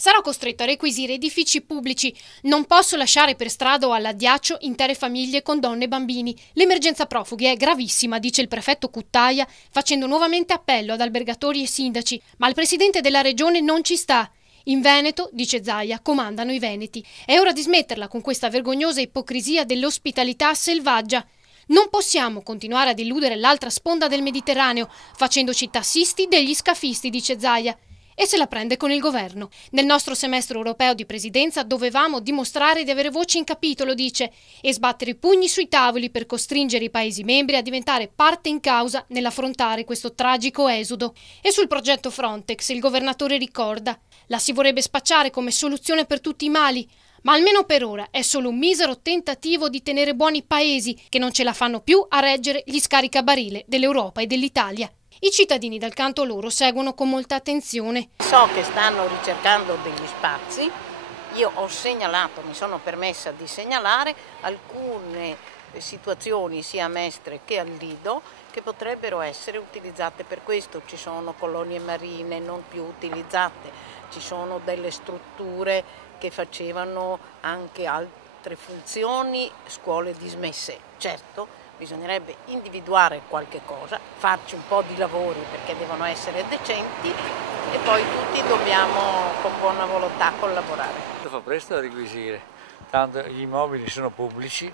Sarò costretto a requisire edifici pubblici. Non posso lasciare per strada o all'addiaccio intere famiglie con donne e bambini. L'emergenza profughi è gravissima, dice il prefetto Cuttaia, facendo nuovamente appello ad albergatori e sindaci. Ma il presidente della regione non ci sta. In Veneto, dice Zaia, comandano i veneti. È ora di smetterla con questa vergognosa ipocrisia dell'ospitalità selvaggia. Non possiamo continuare ad illudere l'altra sponda del Mediterraneo, facendoci tassisti degli scafisti, dice Zaia. E se la prende con il governo. Nel nostro semestre europeo di presidenza dovevamo dimostrare di avere voce in capitolo, dice, e sbattere i pugni sui tavoli per costringere i Paesi membri a diventare parte in causa nell'affrontare questo tragico esodo. E sul progetto Frontex il governatore ricorda: la si vorrebbe spacciare come soluzione per tutti i mali, ma almeno per ora è solo un misero tentativo di tenere buoni i Paesi che non ce la fanno più a reggere gli scaricabarile dell'Europa e dell'Italia. I cittadini dal canto loro seguono con molta attenzione. So che stanno ricercando degli spazi, io ho segnalato, mi sono permessa di segnalare alcune situazioni sia a Mestre che al Lido che potrebbero essere utilizzate per questo. Ci sono colonie marine non più utilizzate, ci sono delle strutture che facevano anche altre funzioni, scuole dismesse. Certo, bisognerebbe individuare qualche cosa, farci un po' di lavori perché devono essere decenti e poi tutti dobbiamo con buona volontà collaborare. Fa presto da requisire, tanto gli immobili sono pubblici,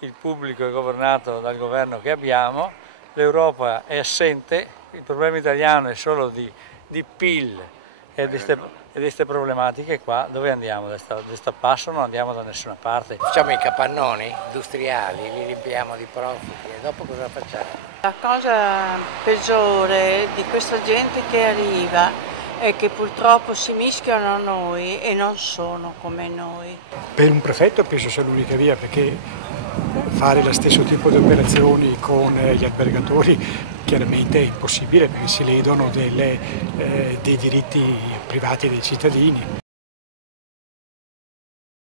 il pubblico è governato dal governo che abbiamo, l'Europa è assente, il problema italiano è solo di PIL e di queste problematiche qua. Dove andiamo? Da sta passo non andiamo da nessuna parte. Facciamo i capannoni industriali, li riempiamo di profughi e dopo cosa facciamo? La cosa peggiore di questa gente che arriva è che purtroppo si mischiano a noi e non sono come noi. Per un prefetto penso sia l'unica via, perché fare lo stesso tipo di operazioni con gli albergatori chiaramente è impossibile, perché si ledono dei diritti privati dei cittadini.